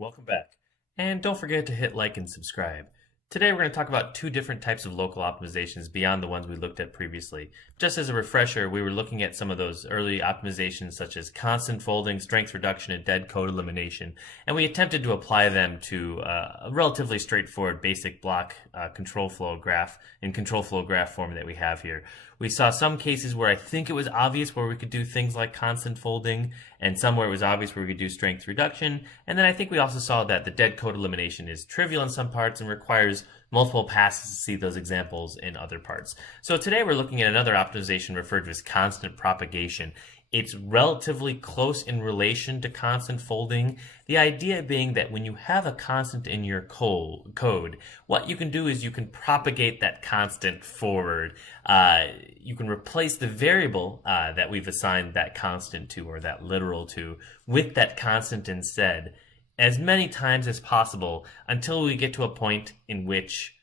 Welcome back. And don't forget to hit like and subscribe. Today we're going to talk about two different types of local optimizations beyond the ones we looked at previously. Just as a refresher, we were looking at some of those early optimizations such as constant folding, strength reduction, and dead code elimination, and we attempted to apply them to a relatively straightforward basic block control flow graph in control flow graph form that we have here. We saw some cases where I think it was obvious where we could do things like constant folding, and some where it was obvious where we could do strength reduction. And then I think we also saw that the dead code elimination is trivial in some parts and requires multiple passes to see those examples in other parts. So today we're looking at another optimization referred to as constant propagation. It's relatively close in relation to constant folding. The idea being that when you have a constant in your code, what you can do is you can propagate that constant forward. You can replace the variable that we've assigned that constant to, or that literal to, with that constant instead, as many times as possible until we get to a point in which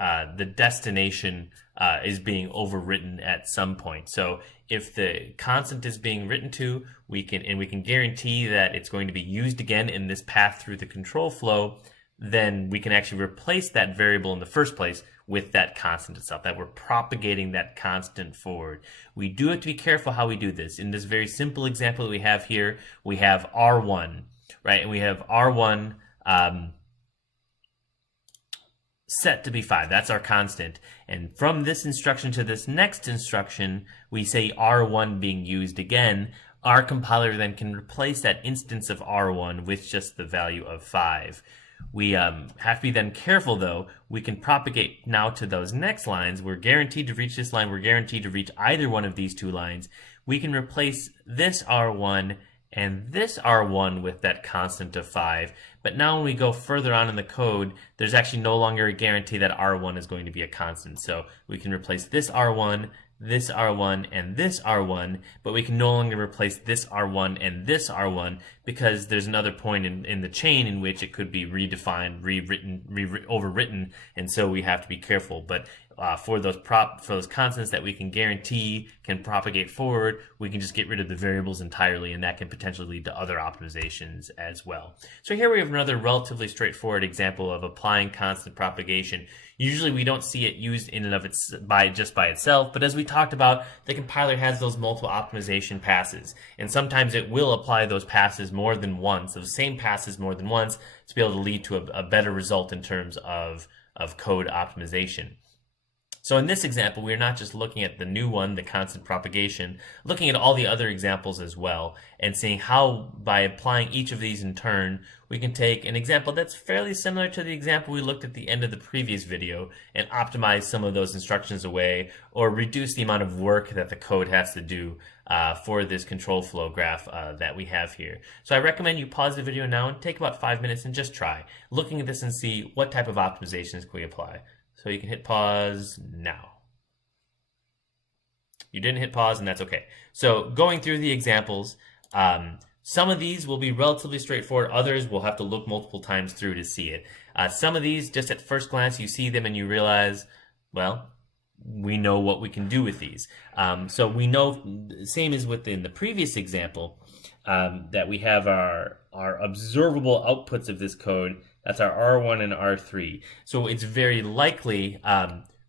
the destination is being overwritten at some point. So if the constant is being written to, we can guarantee that it's going to be used again in this path through the control flow, then we can actually replace that variable in the first place with that constant itself, that we're propagating that constant forward. We do have to be careful how we do this. In this very simple example that we have here, we have R1, right? And we have R1 set to be 5. That's our constant. And from this instruction to this next instruction, we say R1 being used again. Our compiler then can replace that instance of R1 with just the value of 5. We have to be then careful, though. We can propagate now to those next lines. We're guaranteed to reach this line. We're guaranteed to reach either one of these two lines. We can replace this R1 and this R1 with that constant of 5. But now when we go further on in the code, there's actually no longer a guarantee that R1 is going to be a constant. So we can replace this R1, and this R1, but we can no longer replace this R1 and this R1 because there's another point in the chain in which it could be redefined, overwritten, and so we have to be careful. But for those constants that we can guarantee can propagate forward, we can just get rid of the variables entirely, and that can potentially lead to other optimizations as well. So here we have another relatively straightforward example of applying constant propagation. Usually we don't see it used in and of just by itself, but as we talked about, the compiler has those multiple optimization passes, and sometimes it will apply those passes more than once, those same passes more than once, to be able to lead to a better result in terms of code optimization. So in this example, we're not just looking at the new one, the constant propagation, looking at all the other examples as well, and seeing how, by applying each of these in turn, we can take an example that's fairly similar to the example we looked at the end of the previous video and optimize some of those instructions away, or reduce the amount of work that the code has to do for this control flow graph that we have here. So I recommend you pause the video now and take about 5 minutes and just try looking at this and see what type of optimizations can we apply. So you can hit pause now. You didn't hit pause, and that's okay. So going through the examples, some of these will be relatively straightforward. Others will have to look multiple times through to see it. Some of these, just at first glance, you see them and you realize, well, we know what we can do with these. So we know, same as within the previous example, that we have our observable outputs of this code. That's our R1 and R3. So it's very likely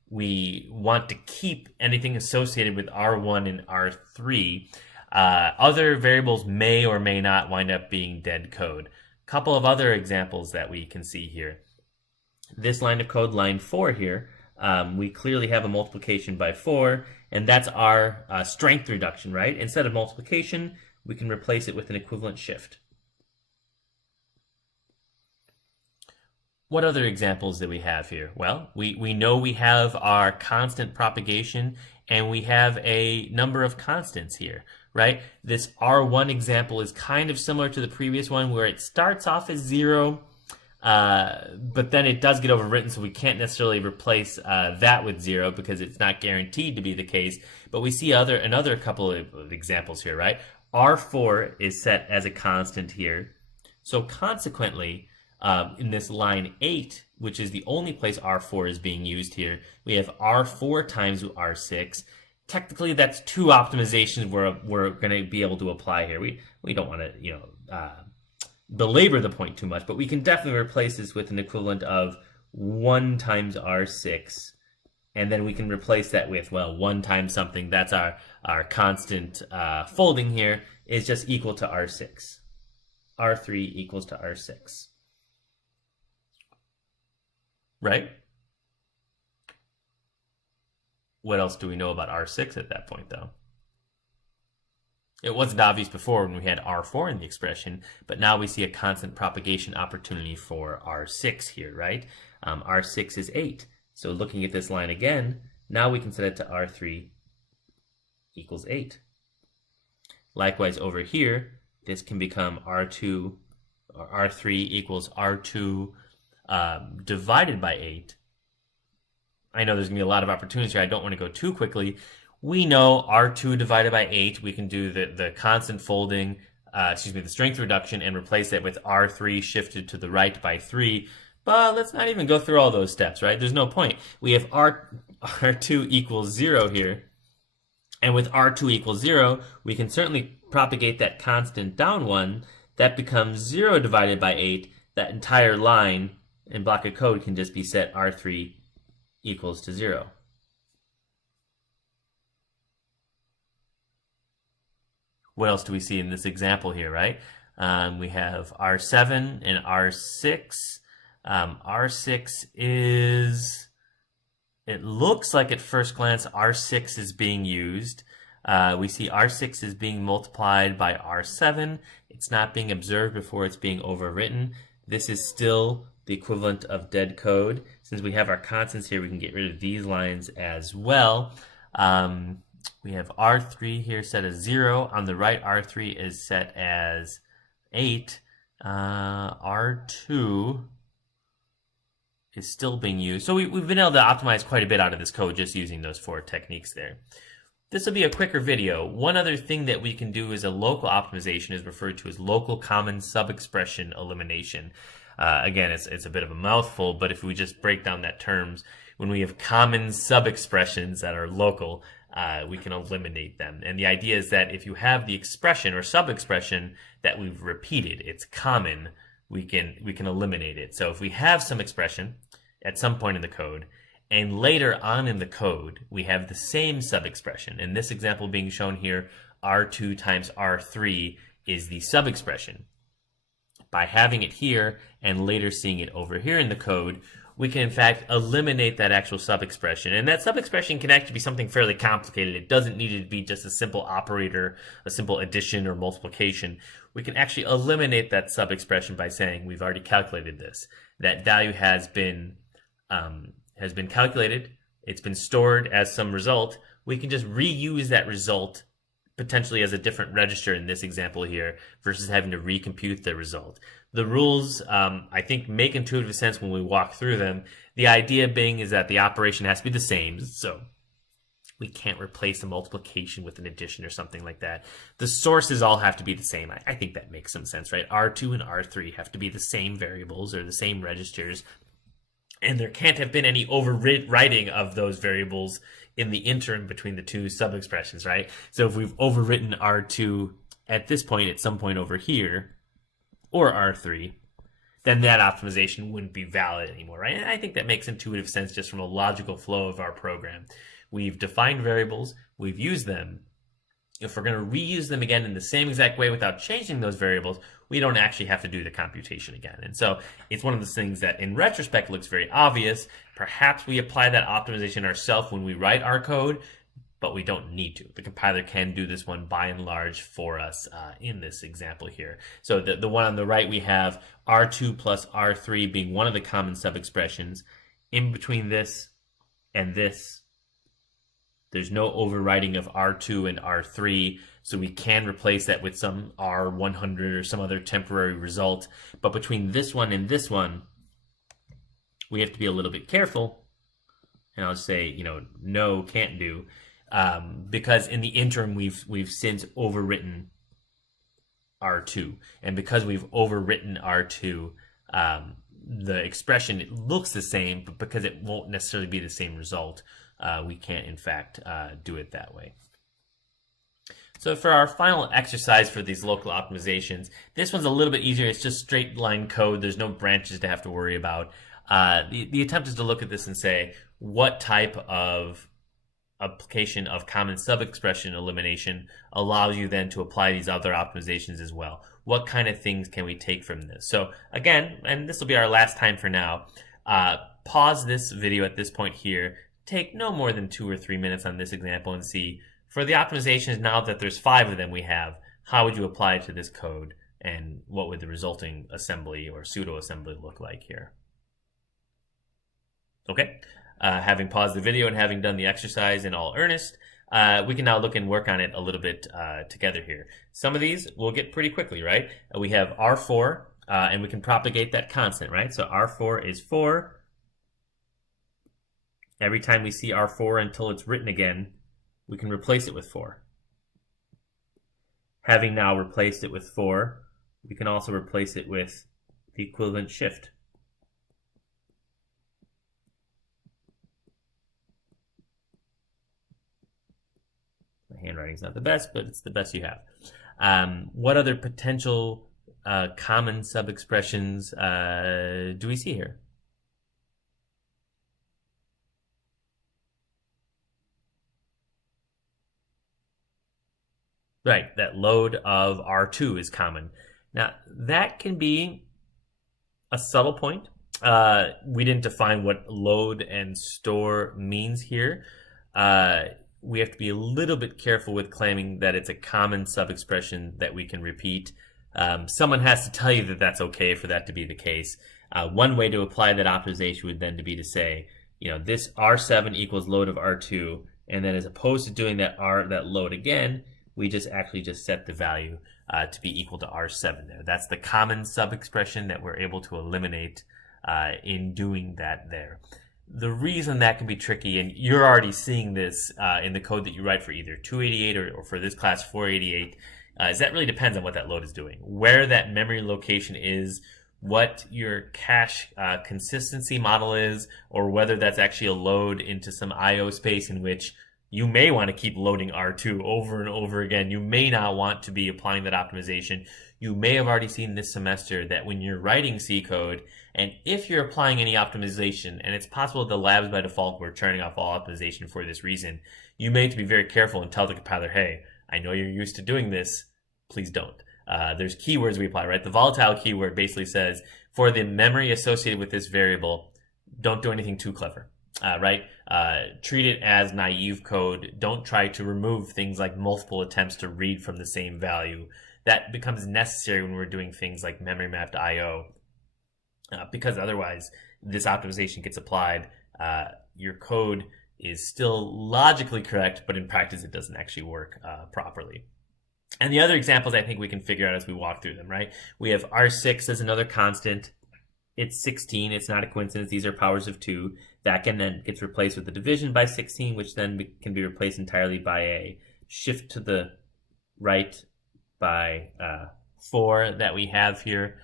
we want to keep anything associated with R1 and R3. Other variables may or may not wind up being dead code. A couple of other examples that we can see here. This line of code, line 4 here, we clearly have a multiplication by 4, and that's our strength reduction, right? Instead of multiplication, we can replace it with an equivalent shift. What other examples do we have here? Well, we know we have our constant propagation, and we have a number of constants here, right? This R1 example is kind of similar to the previous one where it starts off as 0, but then it does get overwritten, so we can't necessarily replace that with 0 because it's not guaranteed to be the case. But we see another couple of examples here, right? R4 is set as a constant here. So consequently, in this line 8, which is the only place R4 is being used here, we have R4 times R6. Technically, that's two optimizations we're going to be able to apply here. We don't want to, belabor the point too much, but we can definitely replace this with an equivalent of 1 times R6. And then we can replace that with, well, 1 times something. That's our constant folding here is just equal to R6. R3 equals to R6. Right? What else do we know about R6 at that point, though? It wasn't obvious before when we had R4 in the expression, but now we see a constant propagation opportunity for R6 here, right? R6 is 8. So looking at this line again, now we can set it to R3 equals 8. Likewise over here, this can become R2, or R3 equals R2 divided by 8. I know there's going to be a lot of opportunities here. I don't want to go too quickly. We know R2 divided by 8. We can do the constant folding, the strength reduction, and replace that with R3 shifted to the right by 3. But let's not even go through all those steps, right? There's no point. We have R2 equals 0 here. And with R2 equals 0, we can certainly propagate that constant down 1. That becomes 0 divided by 8. That entire line and block of code can just be set R3 equals to 0. What else do we see in this example here, right? We have R7 and R6. R6 is, it looks like at first glance R6 is being used. We see R6 is being multiplied by R7. It's not being observed before it's being overwritten. This is still the equivalent of dead code. Since we have our constants here, we can get rid of these lines as well. We have R3 here set as 0. On the right, R3 is set as 8. R2 is still being used. So we've been able to optimize quite a bit out of this code just using those 4 techniques there. This will be a quicker video. One other thing that we can do as a local optimization is referred to as local common subexpression elimination. Again, it's a bit of a mouthful, but if we just break down that terms, when we have common subexpressions that are local, we can eliminate them. And the idea is that if you have the expression or subexpression that we've repeated, it's common, we can eliminate it. So if we have some expression at some point in the code, and later on in the code, we have the same subexpression. In this example being shown here, R2 times R3 is the subexpression. By having it here and later seeing it over here in the code, we can in fact eliminate that actual subexpression. And that subexpression can actually be something fairly complicated. It doesn't need to be just a simple operator, a simple addition or multiplication. We can actually eliminate that subexpression by saying we've already calculated this. That value has been calculated. It's been stored as some result. We can just reuse that result potentially as a different register in this example here versus having to recompute the result. The rules, I think, make intuitive sense when we walk through them. The idea being is that the operation has to be the same, so we can't replace a multiplication with an addition or something like that. The sources all have to be the same. I think that makes some sense, right? R2 and R3 have to be the same variables or the same registers, and there can't have been any overwriting of those variables in the interim between the two sub-expressions, right? So if we've overwritten R2 at this point, at some point over here, or R3, then that optimization wouldn't be valid anymore, right? And I think that makes intuitive sense just from a logical flow of our program. We've defined variables, we've used them. If we're going to reuse them again in the same exact way without changing those variables, we don't actually have to do the computation again. And so it's one of those things that in retrospect looks very obvious. Perhaps we apply that optimization ourselves when we write our code, but we don't need to. The compiler can do this one by and large for us in this example here. So the one on the right, we have R2 plus R3 being one of the common sub-expressions. In between this and this, there's no overwriting of R2 and R3, so we can replace that with some R100 or some other temporary result. But between this one and this one, we have to be a little bit careful. And I'll say, no, can't do. Because in the interim, we've since overwritten R2. And because we've overwritten R2, the expression, it looks the same, but because it won't necessarily be the same result, we can't, in fact, do it that way. So for our final exercise for these local optimizations, this one's a little bit easier. It's just straight line code. There's no branches to have to worry about. The attempt is to look at this and say, what type of application of common sub-expression elimination allows you then to apply these other optimizations as well? What kind of things can we take from this? So again, and this will be our last time for now, pause this video at this point here, take no more than 2 or 3 minutes on this example and see, for the optimizations now that there's 5 of them we have, how would you apply it to this code and what would the resulting assembly or pseudo assembly look like here? Okay, having paused the video and having done the exercise in all earnest, we can now look and work on it a little bit together here. Some of these we'll get pretty quickly, right? We have R4, and we can propagate that constant, right? So R4 is 4. Every time we see R4 until it's written again, we can replace it with 4. Having now replaced it with 4, we can also replace it with the equivalent shift. My handwriting's not the best, but it's the best you have. What other potential common sub-expressions do we see here? Right, that load of R2 is common. Now, that can be a subtle point. We didn't define what load and store means here. We have to be a little bit careful with claiming that it's a common sub-expression that we can repeat. Someone has to tell you that that's okay for that to be the case. One way to apply that optimization would then be to say, this R7 equals load of R2, and then as opposed to doing that load again, we just set the value to be equal to R7 there. That's the common sub-expression that we're able to eliminate in doing that there. The reason that can be tricky, and you're already seeing this in the code that you write for either 288 or for this class 488, is that really depends on what that load is doing. Where that memory location is, what your cache consistency model is, or whether that's actually a load into some IO space in which you may want to keep loading R2 over and over again. You may not want to be applying that optimization. You may have already seen this semester that when you're writing C code, and if you're applying any optimization, and it's possible the labs by default were turning off all optimization for this reason, you may have to be very careful and tell the compiler, hey, I know you're used to doing this, please don't. There's keywords we apply, right? The volatile keyword basically says, for the memory associated with this variable, don't do anything too clever. Right? Treat it as naive code. Don't try to remove things like multiple attempts to read from the same value. That becomes necessary when we're doing things like memory mapped IO, because otherwise this optimization gets applied. Your code is still logically correct, but in practice it doesn't actually work properly. And the other examples I think we can figure out as we walk through them, right? We have R6 as another constant. It's 16. It's not a coincidence. These are powers of 2. That can then gets replaced with the division by 16, which then can be replaced entirely by a shift to the right by 4 that we have here.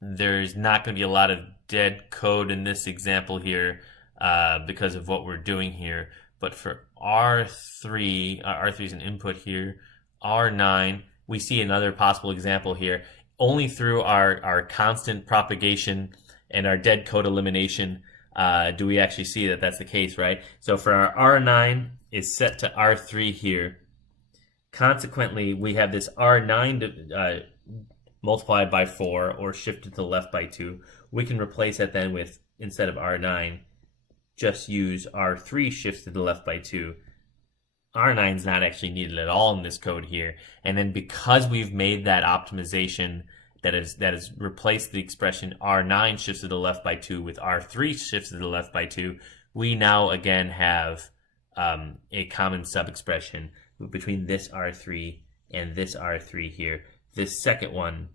There's not going to be a lot of dead code in this example here because of what we're doing here. But for R3, R3 is an input here, R9, we see another possible example here. Only through our constant propagation and our dead code elimination do we actually see that that's the case, right? So for our R9 is set to R3 here. Consequently, we have this R9 multiplied by 4 or shifted to the left by 2. We can replace that then with, instead of R9, just use R3 shifted to the left by 2. R9 is not actually needed at all in this code here. And then because we've made that optimization that has replaced the expression R9 shifts to the left by 2 with R3 shifts to the left by 2, we now again have a common sub-expression between this R3 and this R3 here. This second one,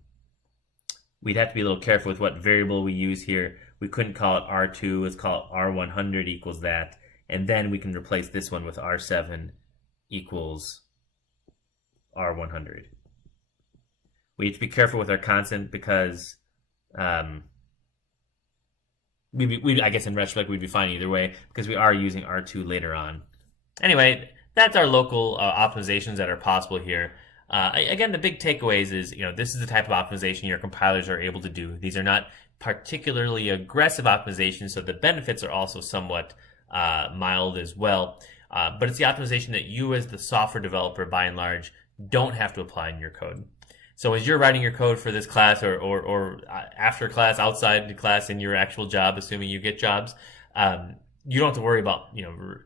we'd have to be a little careful with what variable we use here. We couldn't call it R2, let's call it R100 equals that. And then we can replace this one with R7 equals R100. We have to be careful with our constant because I guess in retrospect we'd be fine either way because we are using R2 later on. Anyway, that's our local optimizations that are possible here. Again, the big takeaways is, this is the type of optimization your compilers are able to do. These are not particularly aggressive optimizations, so the benefits are also somewhat mild as well. But it's the optimization that you as the software developer, by and large, don't have to apply in your code. So as you're writing your code for this class or after class, outside the class, in your actual job, assuming you get jobs, you don't have to worry about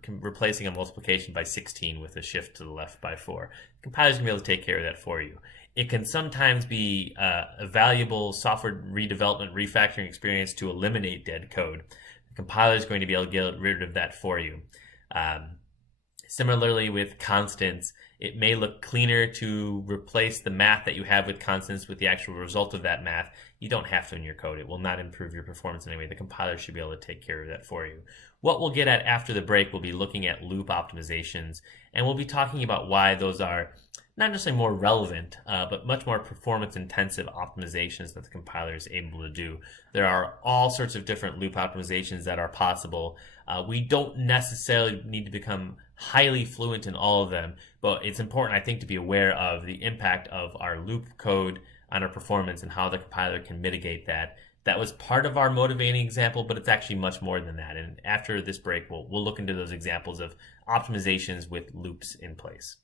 replacing a multiplication by 16 with a shift to the left by 4. The compiler's gonna be able to take care of that for you. It can sometimes be a valuable software redevelopment, refactoring experience to eliminate dead code. The compiler is going to be able to get rid of that for you. Similarly with constants, it may look cleaner to replace the math that you have with constants with the actual result of that math. You don't have to in your code. It will not improve your performance in any way. The compiler should be able to take care of that for you. What we'll get at after the break, we'll be looking at loop optimizations, and we'll be talking about why those are not necessarily more relevant, but much more performance-intensive optimizations that the compiler is able to do. There are all sorts of different loop optimizations that are possible. We don't necessarily need to become highly fluent in all of them, but it's important, I think, to be aware of the impact of our loop code on our performance and how the compiler can mitigate that. That was part of our motivating example, but it's actually much more than that. And after this break, we'll look into those examples of optimizations with loops in place.